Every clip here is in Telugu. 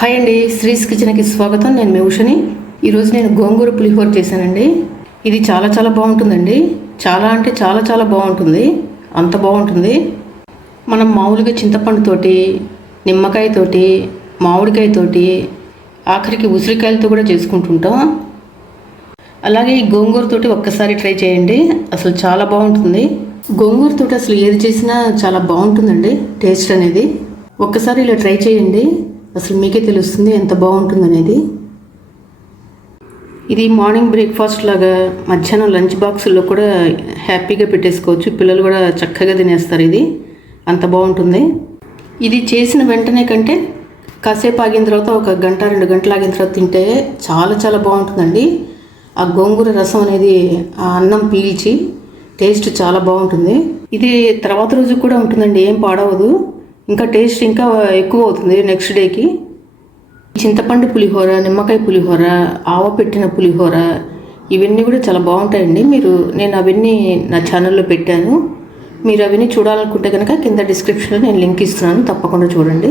హాయ్ అండి శ్రీస్ కిచెన్కి స్వాగతం. నేను మీ ఈరోజు నేను గోంగూర పులిహోర చేశానండి. ఇది చాలా చాలా బాగుంటుందండి. చాలా అంటే చాలా చాలా బాగుంటుంది. అంత బాగుంటుంది. మనం మామూలుగా చింతపండుతోటి నిమ్మకాయతోటి మామిడికాయతోటి ఆఖరికి ఉసిరికాయలతో కూడా చేసుకుంటుంటాం. అలాగే ఈ గోంగూరతోటి ఒక్కసారి ట్రై చేయండి. అసలు చాలా బాగుంటుంది. గోంగూరతోటి అసలు ఏది చేసినా చాలా బాగుంటుందండి టేస్ట్ అనేది. ఒక్కసారి ఇలా ట్రై చేయండి. అసలు మీకే తెలుస్తుంది ఎంత బాగుంటుంది అనేది ఇది మార్నింగ్ బ్రేక్ఫాస్ట్ లాగా మధ్యాహ్నం లంచ్ బాక్సుల్లో కూడా హ్యాపీగా పెట్టేసుకోవచ్చు. పిల్లలు కూడా చక్కగా తినేస్తారు ఇది. అంత బాగుంటుంది. ఇది చేసిన వెంటనే కంటే కాసేపు ఆగిన తర్వాత ఒక గంట రెండు గంటలు ఆగిన తర్వాత తింటే చాలా చాలా బాగుంటుందండి. ఆ గోంగూర రసం అనేది ఆ అన్నం పీల్చి టేస్ట్ చాలా బాగుంటుంది. ఇది తర్వాత రోజు కూడా ఉంటుందండి ఏం పాడవదు. ఇంకా టేస్ట్ ఇంకా ఎక్కువ అవుతుంది నెక్స్ట్ డేకి. చింతపండు పులిహోర నిమ్మకాయ పులిహోర ఆవ పెట్టిన పులిహోర ఇవన్నీ కూడా చాలా బాగుంటాయండి. మీరు నేను అవన్నీ నా ఛానల్లో పెట్టాను. మీరు అవన్నీ చూడాలనుకుంటే కనుక కింద డిస్క్రిప్షన్లో నేను లింక్ ఇస్తున్నాను. తప్పకుండా చూడండి.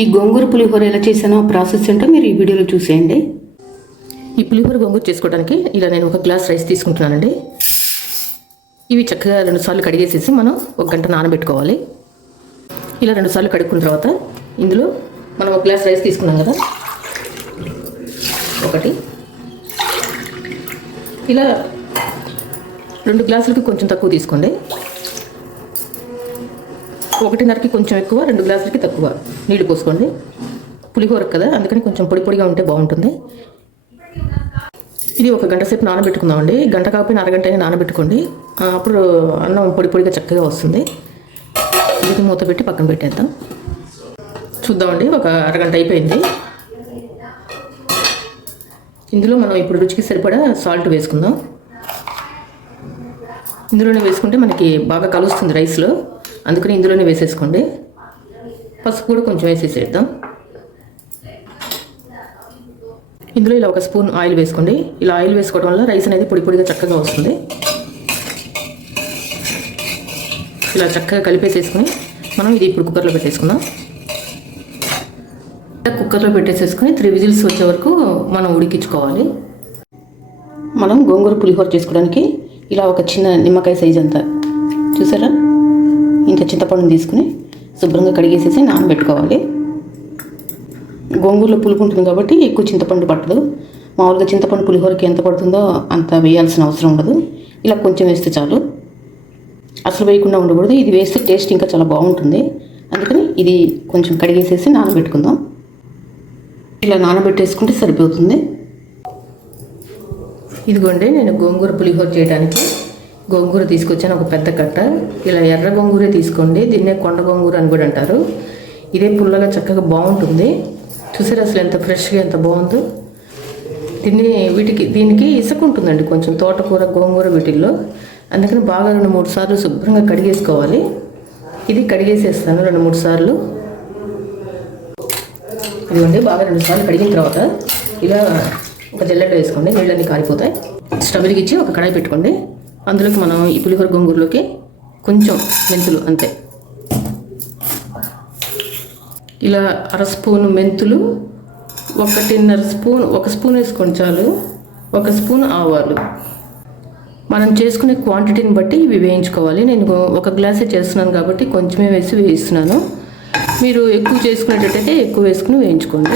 ఈ గోంగూర పులిహోర ఎలా చేశానో ప్రాసెస్ ఏంటో మీరు ఈ వీడియోలో చూసేయండి. ఈ పులిహోర గోంగూర చేసుకోవడానికి ఇలా నేను ఒక గ్లాస్ రైస్ తీసుకుంటున్నానండి. ఇవి చక్కగా రెండుసార్లు కడిగేసేసి మనం ఒక గంట నానబెట్టుకోవాలి. ఇలా రెండుసార్లు కడుక్కున్న తర్వాత ఇందులో మనం ఒక గ్లాస్ రైస్ తీసుకున్నాం కదా? ఒకటి. ఇలా రెండు గ్లాసులకి కొంచెం తక్కువ తీసుకోండి. ఒకటిన్నరకి కొంచెం ఎక్కువ రెండు గ్లాసులకి తక్కువ నీళ్ళు పోసుకోండి. పులిహోర కదా అందుకని కొంచెం పొడి పొడిగా ఉంటే బాగుంటుంది. ఇది ఒక గంట సేపు నానబెట్టుకుందామండి. గంట కాకపోయినా అరగంట అయినా నానబెట్టుకోండి. అప్పుడు అన్నం పొడి పొడిగా చక్కగా వస్తుంది. ఇది మూత పెట్టి పక్కన పెట్టేద్దాం. చూద్దామండి ఒక అరగంట అయిపోయింది. ఇందులో మనం ఇప్పుడు రుచికి సరిపడా సాల్ట్ వేసుకుందాం. ఇందులోనే వేసుకుంటే మనకి బాగా కలుస్తుంది రైస్లో. అందుకని ఇందులోనే వేసేసుకోండి. పసుపు కూడా కొంచెం వేసేసేద్దాం. ఇందులో ఇలా ఒక స్పూన్ ఆయిల్ వేసుకోండి. ఇలా ఆయిల్ వేసుకోవడం వల్ల రైస్ అనేది పొడి పొడిగా చక్కగా వస్తుంది. ఇలా చక్కగా కలిపేసేసుకుని మనం ఇది ఇప్పుడు కుక్కర్లో పెట్టేసుకుందాం. కుక్కర్లో పెట్టేసేసుకుని త్రీ విజిల్స్ వచ్చే వరకు మనం ఉడికించుకోవాలి. మనం గోంగూర పులిహోర చేసుకోవడానికి ఇలా ఒక చిన్న నిమ్మకాయ సైజ్ అంతా. చూసారా? ఇంత చింతపండుని తీసుకుని శుభ్రంగా కడిగేసేసి నానబెట్టుకోవాలి. గోంగూరలో పులుపు ఉంటుంది కాబట్టి ఎక్కువ చింతపండు పట్టదు. మామూలుగా చింతపండు పులిహోరకి ఎంత పడుతుందో అంత వేయాల్సిన అవసరం ఉండదు. ఇలా కొంచెం వేస్తే చాలు. అసలు వేయకుండా ఉండకూడదు. ఇది వేస్తే టేస్ట్ ఇంకా చాలా బాగుంటుంది. అందుకని ఇది కొంచెం కడిగేసేసి నానబెట్టుకుందాం. ఇలా నానబెట్టేసుకుంటే సరిపోతుంది. ఇదిగోండి నేను గోంగూర పులిహోర చేయడానికి గోంగూర తీసుకొచ్చాను. ఒక పెద్ద కట్ట. ఇలా ఎర్ర గోంగూరే తీసుకోండి. దీన్నే కొండ గోంగూర అని కూడా అంటారు. ఇదే పుల్లగా చక్కగా బాగుంటుంది. చూసారు అసలు ఎంత ఫ్రెష్గా ఎంత బాగుందో? దీన్ని వీటికి దీనికి ఇసుక ఉంటుందండి కొంచెం తోటకూర గోంగూర వీటిల్లో. అందుకని బాగా రెండు మూడు సార్లు శుభ్రంగా కడిగేసుకోవాలి. ఇది కడిగేసేస్తాను రెండు మూడు సార్లు. ఇదిగోండి బాగా రెండు సార్లు కడిగిన తర్వాత ఇలా ఒక జల్లెడ వేసుకోండి నీళ్ళన్నీ కారిపోతాయి. స్టవ్ వెలిగించి ఒక కడాయి పెట్టుకోండి. అందులోకి మనం ఈ పులిహోర గోంగూరలోకి కొంచెం మెంతులు అంతే. ఇలా అర స్పూన్ మెంతులు ఒకటిన్నర స్పూన్ ఒక స్పూన్ వేసుకోండి చాలు ఒక స్పూన్ ఆవాలు. మనం చేసుకునే క్వాంటిటీని బట్టి ఇవి వేయించుకోవాలి. నేను ఒక గ్లాసే చేస్తున్నాను కాబట్టి కొంచెమే వేసి వేయిస్తున్నాను. మీరు ఎక్కువ చేసుకునేటట్టయితే ఎక్కువ వేసుకుని వేయించుకోండి.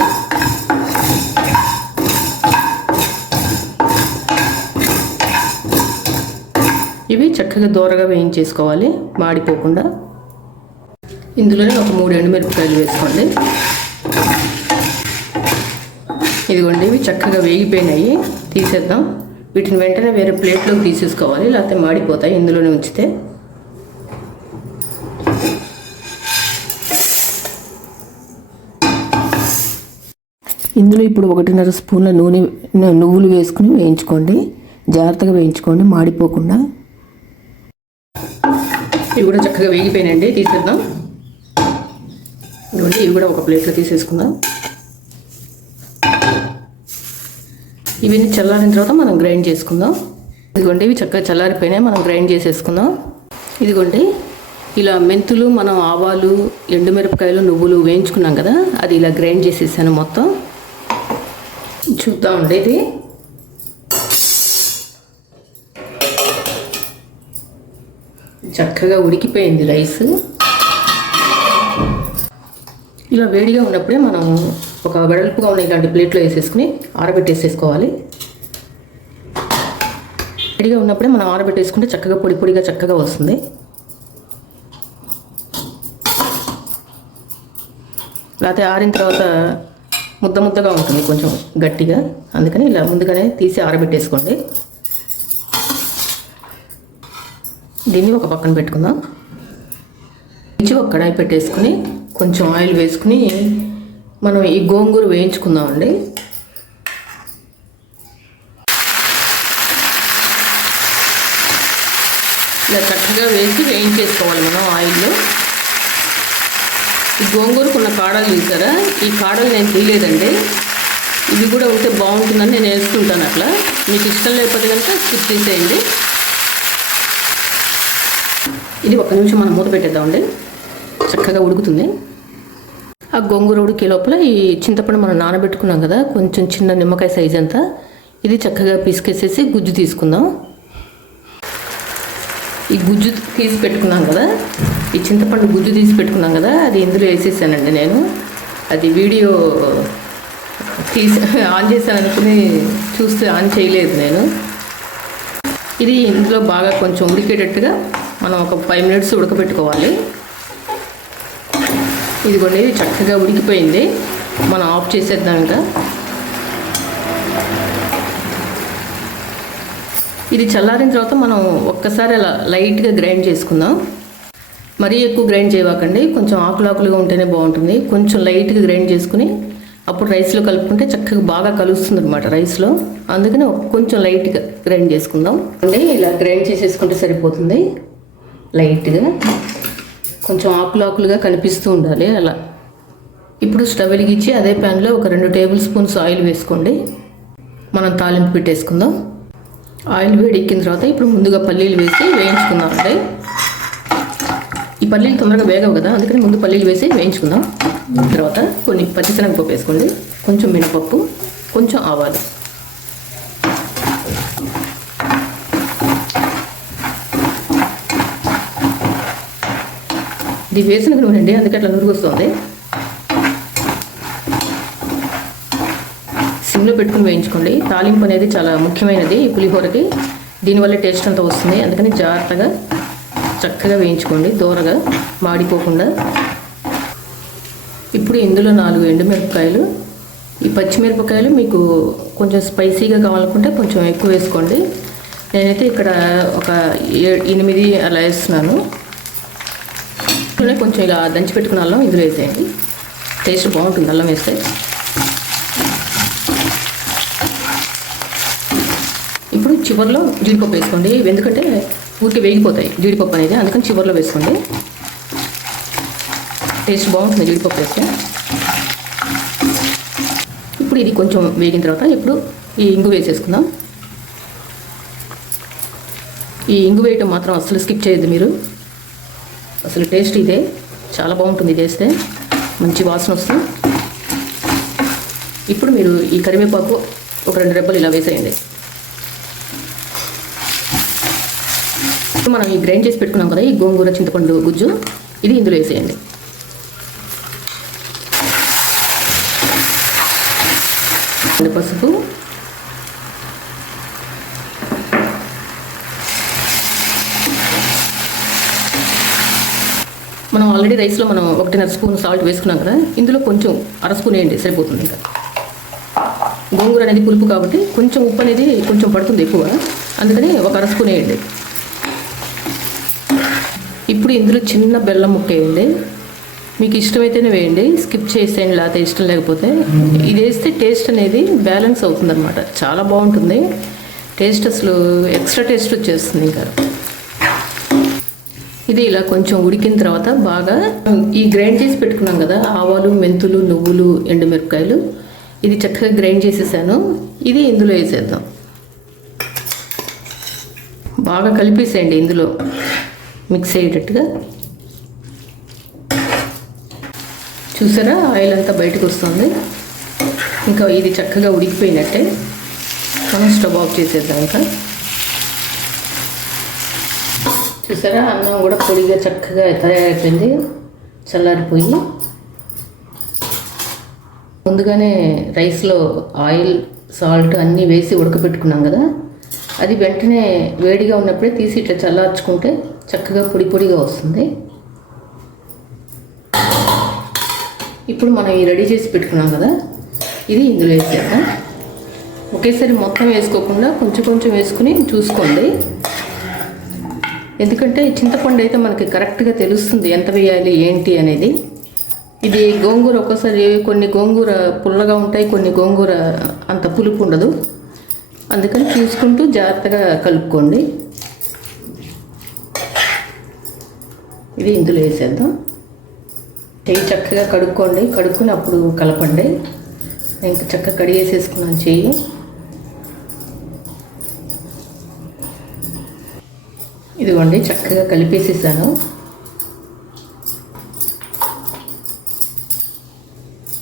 ఇవి చక్కగా దూరగా వేయించేసుకోవాలి. మాడిపోకుండా. ఇందులోనే ఒక మూడు ఎండుమిరపకాయలు వేసుకోండి. ఇదిగోండి ఇవి చక్కగా వేగిపోయినాయి. తీసేద్దాం. వీటిని వెంటనే వేరే ప్లేట్లోకి తీసేసుకోవాలి లేకపోతే మాడిపోతాయి ఇందులోనే ఉంచితే. ఇందులో ఇప్పుడు ఒకటిన్నర స్పూన్ల నూనె నువ్వులు వేసుకుని వేయించుకోండి. జాగ్రత్తగా వేయించుకోండి మాడిపోకుండా. ఇవి కూడా చక్కగా వేగిపోయినండి తీసేద్దాం. ఇదిగోండి ఇవి కూడా ఒక ప్లేట్లో తీసేసుకుందాం. ఇవన్నీ చల్లారిన తర్వాత మనం గ్రైండ్ చేసుకుందాం. ఇదిగోండి ఇవి చక్కగా చల్లారిపోయినాయి మనం గ్రైండ్ చేసేసుకుందాం. ఇదిగోండి ఇలా మెంతులు మనం ఆవాలు ఎండుమిరపకాయలు నువ్వులు వేయించుకున్నాం కదా అది ఇలా గ్రైండ్ చేసేసాను మొత్తం. చూద్దామండి ఇది. చక్కగా ఉడికిపోయింది రైస్. ఇలా వేడిగా ఉన్నప్పుడే మనం ఒక వెడల్పుగా ఉన్న ఇలాంటి ప్లేట్లో వేసేసుకుని ఆరబెట్టేసేసుకోవాలి. వేడిగా ఉన్నప్పుడే మనం ఆరబెట్టేసుకుంటే చక్కగా పొడి పొడిగా చక్కగా వస్తుంది. లేకపోతే ఆరిన తర్వాత ముద్ద ముద్దగా ఉంటుంది కొంచెం గట్టిగా. అందుకని ఇలా ముందుగానే తీసి ఆరబెట్టేసుకోండి. దీన్ని ఒక పక్కన పెట్టుకుందాం. ఇచ్చి ఒక కడాయి పెట్టేసుకుని కొంచెం ఆయిల్ వేసుకుని మనం ఈ గోంగూర వేయించుకుందామండి. ఇలా చక్కగా వేసి వేయించేసుకోవాలి మనం ఆయిల్లో. ఈ గోంగూరకు ఉన్న కాడలు చూసారా? ఈ కాడలు నేను తీయలేదండి. ఇవి కూడా ఉంటే బాగుంటుందని నేను వేసుకుంటాను అట్లా. మీకు ఇష్టం లేకపోతే కనుక స్కిప్ తీసేయండి ఇది ఒక నిమిషం మనం మూత పెట్టేద్దామండి. చక్కగా ఉడుకుతుంది. ఆ గొంగూర ఉడికే లోపల ఈ చింతపండు మనం నానబెట్టుకున్నాం కదా కొంచెం చిన్న నిమ్మకాయ సైజ్ అంతా. ఇది చక్కగా పిసికేసేసి గుజ్జు తీసుకుందాం. ఈ గుజ్జు తీసి పెట్టుకున్నాం కదా ఈ చింతపండు గుజ్జు తీసి పెట్టుకున్నాం కదా అది ఇందులో వేసేసానండి నేను. అది వీడియో తీసి ఆన్ చేశాను అనుకుని చూస్తే ఆన్ చేయలేదు నేను. ఇది ఇందులో బాగా కొంచెం ఉడికేటట్టుగా మనం ఒక ఫైవ్ మినిట్స్ ఉడకబెట్టుకోవాలి. ఇదిగోండి చక్కగా ఉడికిపోయింది. మనం ఆఫ్ చేసేద్దాం ఇంకా. ఇది చల్లారిన తర్వాత మనం ఒక్కసారి అలా లైట్గా గ్రైండ్ చేసుకుందాం. మరీ ఎక్కువ గ్రైండ్ చేయవాకండి కొంచెం ఆకులాకులుగా ఉంటేనే బాగుంటుంది. కొంచెం లైట్గా గ్రైండ్ చేసుకుని అప్పుడు రైస్లో కలుపుకుంటే చక్కగా బాగా కలుస్తుంది అనమాట రైస్లో. అందుకని కొంచెం లైట్గా గ్రైండ్ చేసుకుందాం. అండి ఇలా గ్రైండ్ చేసేసుకుంటే సరిపోతుంది. లైట్గా. కొంచెం ఆకులు ఆకులుగా కనిపిస్తూ ఉండాలి అలా. ఇప్పుడు స్టవ్ వెలిగించి అదే ప్యాన్లో ఒక రెండు టేబుల్ స్పూన్స్ ఆయిల్ వేసుకోండి. మనం తాలింపు పెట్టేసుకుందాం. ఆయిల్ వేడెక్కిన తర్వాత ఇప్పుడు ముందుగా పల్లీలు వేసి వేయించుకుందాం అండి ఈ పల్లీలు తొందరగా వేగవు కదా అందుకని ముందు పల్లీలు వేసి వేయించుకుందాం. తర్వాత కొన్ని పచ్చిశనగపప్పు వేసుకోండి. కొంచెం మినపప్పు కొంచెం ఆవాలు. ఇది వేసిన నూనె అండి అందుకే అట్లా నురుగొస్తుంది సిమ్లో పెట్టుకుని వేయించుకోండి. తాలింపు అనేది చాలా ముఖ్యమైనది ఈ పులిహోరకి. దీనివల్ల టేస్ట్ అంతా వస్తుంది. అందుకని జాగ్రత్తగా చక్కగా వేయించుకోండి. దూరగా మాడిపోకుండా. ఇప్పుడు ఇందులో నాలుగు ఎండుమిరపకాయలు. ఈ పచ్చిమిరపకాయలు మీకు కొంచెం స్పైసీగా కావాలనుకుంటే కొంచెం ఎక్కువ వేసుకోండి. నేనైతే ఇక్కడ ఒక ఎనిమిది అలా వేస్తున్నాను. ఇందులోనే కొంచెం ఇలా దంచి పెట్టుకున్న అల్లం ఇందులో వేసేయండి. టేస్ట్ బాగుంటుంది అల్లం వేస్తే. ఇప్పుడు చివరిలో జీడిపప్పు వేసుకోండి. ఎందుకంటే ఊరికి వేగిపోతాయి జీడిపప్పు అనేది. అందుకని చివరిలో వేసుకోండి. టేస్ట్ బాగుంటుంది జీడిపప్పు వేస్తే. ఇప్పుడు ఇది కొంచెం వేగిన తర్వాత ఇప్పుడు ఈ ఇంగు వేసేసుకుందాం. ఈ ఇంగు వేయటం మాత్రం అస్సలు స్కిప్ చేయొద్దు మీరు. అసలు టేస్ట్ ఇదే. చాలా బాగుంటుంది ఇది వేస్తే మంచి వాసన వస్తుంది. ఇప్పుడు మీరు ఈ కరివేపాకు ఒక రెండు రెబ్బలు ఇలా వేసేయండి. ఇప్పుడు మనం ఈ గ్రైండ్ చేసి పెట్టుకున్నాం కదా ఈ గోంగూర చింతపండు గుజ్జు ఇది ఇందులో వేసేయండి. పసుపు మనం ఆల్రెడీ రైస్లో మనం ఒకటిన్నర స్పూన్ సాల్ట్ వేసుకున్నాం కదా ఇందులో కొంచెం అర స్పూన్ వేయండి సరిపోతుంది ఇంకా. గోంగూర అనేది పులుపు కాబట్టి కొంచెం ఉప్పు అనేది కొంచెం పడుతుంది ఎక్కువ అందుకని ఒక అర స్పూన్ వేయండి. ఇప్పుడు ఇందులో చిన్న బెల్లం ముక్క వేయండి. మీకు ఇష్టమైతేనే వేయండి స్కిప్ చేసేయండి లేకపోతే ఇష్టం లేకపోతే. ఇది వేస్తే టేస్ట్ అనేది బ్యాలెన్స్ అవుతుందన్నమాట. చాలా బాగుంటుంది. టేస్ట్ అసలు ఎక్స్ట్రా టేస్ట్ వచ్చేస్తుంది ఇంకా. ఇది ఇలా కొంచెం ఉడికిన తర్వాత బాగా ఈ గ్రైండ్ చేసి పెట్టుకున్నాం కదా ఆవాలు మెంతులు నువ్వులు ఎండుమిరపకాయలు. ఇది చక్కగా గ్రైండ్ చేసేసాను. ఇది ఇందులో వేసేద్దాం. బాగా కలిపేసేయండి ఇందులో. మిక్స్ అయ్యేటట్టుగా. చూసారా? ఆయిల్ అంతా బయటకు వస్తుంది. ఇంకా ఇది చక్కగా ఉడికిపోయినట్టే. మనం స్టవ్ ఆఫ్ చేసేద్దాం ఇంకా. చూసారా? అన్నం కూడా పొడిగా చక్కగా తయారైపోయింది. చల్లారిపోయి ముందుగానే రైస్లో ఆయిల్ సాల్ట్ అన్నీ వేసి ఉడకబెట్టుకున్నాం కదా. అది వెంటనే వేడిగా ఉన్నప్పుడే తీసి ఇట్లా చల్లార్చుకుంటే చక్కగా పొడి పొడిగా వస్తుంది. ఇప్పుడు మనం ఈ రెడీ చేసి పెట్టుకున్నాం కదా. ఇది ఇందులో వేసేద్దాం. ఒకేసారి మొత్తం వేసుకోకుండా కొంచెం కొంచెం వేసుకుని చూసుకోండి. ఎందుకంటే చింతపండు అయితే మనకి కరెక్ట్గా తెలుస్తుంది ఎంత వేయాలి ఏంటి అనేది. ఇది గోంగూర ఒక్కోసారి కొన్ని గోంగూర పుల్లగా ఉంటాయి కొన్ని గోంగూర అంత పులుపు ఉండదు. అందుకని చూసుకుంటూ జాగ్రత్తగా కలుపుకోండి. ఇది ఇందులో వేసేద్దాం. చెయ్యి చక్కగా కడుక్కోండి. కడుక్కుని అప్పుడు కలపండి. ఇంకా చక్కగా కడిగేసేసుకున్నాను చెయ్యి. ఇదిగోండి చక్కగా కలిపేసేసాను.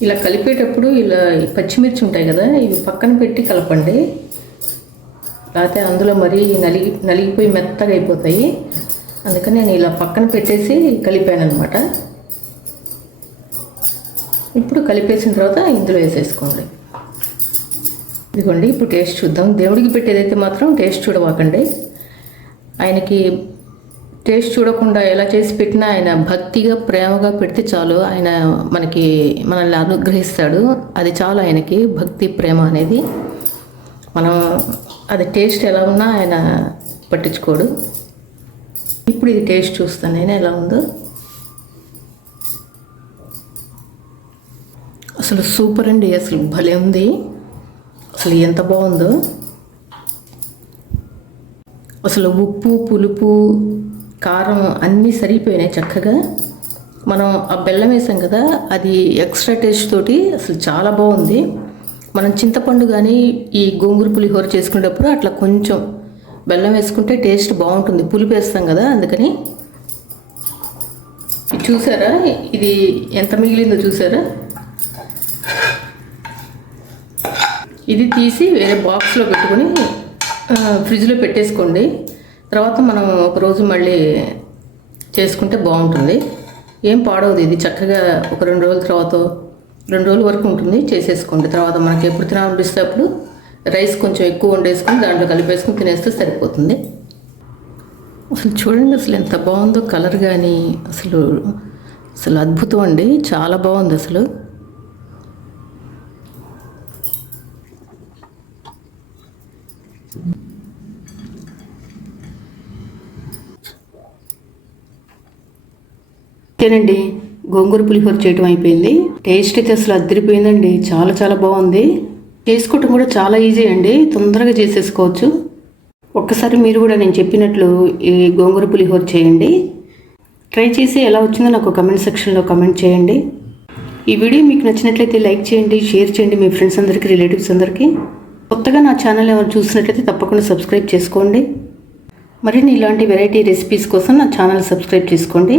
ఇలా కలిపేటప్పుడు ఇలా పచ్చిమిర్చి ఉంటాయి కదా ఇవి పక్కన పెట్టి కలపండి. లేకపోతే అందులో మరీ నలిగి నలిగిపోయి మెత్తగా అయిపోతాయి. అందుకని నేను ఇలా పక్కన పెట్టేసి కలిపాను అనమాట ఇప్పుడు కలిపేసిన తర్వాత ఇందులో వేసేసుకోండి. ఇదిగోండి ఇప్పుడు టేస్ట్ చూద్దాం. దేవుడికి పెట్టేదైతే మాత్రం టేస్ట్ చూడవాకండి. ఆయనకి టేస్ట్ చూడకుండా ఎలా చేసి పెట్టినా ఆయన భక్తిగా ప్రేమగా పెడితే చాలు. ఆయన మనకి మనల్ని అనుగ్రహిస్తాడు. అది చాలు ఆయనకి. భక్తి ప్రేమ అనేది మనం అది టేస్ట్ ఎలా ఉన్నా ఆయన పట్టించుకోడు. ఇప్పుడు ఇది టేస్ట్ చూస్తాను నేను ఎలా ఉందో. అసలు సూపర్ అండి. అసలు భలే ఉంది. అసలు ఎంత బాగుందో. అసలు ఉప్పు పులుపు కారం అన్నీ సరిపోయినాయి చక్కగా. మనం ఆ బెల్లం వేసాం కదా అది ఎక్స్ట్రా టేస్ట్ తోటి అసలు చాలా బాగుంది. మనం చింతపండు కానీ ఈ గోంగూర పులిహోర చేసుకునేటప్పుడు అట్లా కొంచెం బెల్లం వేసుకుంటే టేస్ట్ బాగుంటుంది. పులుపు వేస్తాం కదా అందుకని. ఇది చూసారా? ఇది ఎంత మిగిలిందో చూసారా? ఇది తీసి వేరే బాక్స్లో పెట్టుకొని ఫ్రిడ్జ్లో పెట్టేసుకోండి. తర్వాత మనం ఒకరోజు మళ్ళీ చేసుకుంటే బాగుంటుంది. ఏం పాడవదు ఇది. చక్కగా ఒక రెండు రోజుల తర్వాత రెండు రోజుల వరకు ఉంటుంది. చేసేసుకోండి. తర్వాత మనకి ఎప్పుడు తినాలనిపిస్తే అప్పుడు రైస్ కొంచెం ఎక్కువ వండేసుకొని దాంట్లో కలిపేసుకొని తినేస్తే సరిపోతుంది. అసలు చూడండి అసలు ఎంత బాగుందో కలర్ కానీ అసలు అసలు అద్భుతం అండి. చాలా బాగుంది అసలు. ఓకేనండి గోంగూర పులిహోర చేయటం అయిపోయింది. టేస్ట్ అయితే అసలు అద్దరిపోయిందండి చాలా చాలా బాగుంది. చేసుకోవటం కూడా చాలా ఈజీ అండి. తొందరగా చేసేసుకోవచ్చు. ఒక్కసారి మీరు కూడా నేను చెప్పినట్లు ఈ గోంగూర పులిహోర చేయండి. ట్రై చేసి ఎలా వచ్చిందో నాకు కమెంట్ సెక్షన్లో కమెంట్ చేయండి. ఈ వీడియో మీకు నచ్చినట్లయితే లైక్ చేయండి షేర్ చేయండి మీ ఫ్రెండ్స్ అందరికీ రిలేటివ్స్ అందరికీ. కొత్తగా నా ఛానల్ ఎవరు చూసినట్లయితే తప్పకుండా సబ్స్క్రైబ్ చేసుకోండి. మరిన్ని ఇలాంటి వెరైటీ రెసిపీస్ కోసం నా ఛానల్ సబ్స్క్రైబ్ చేసుకోండి.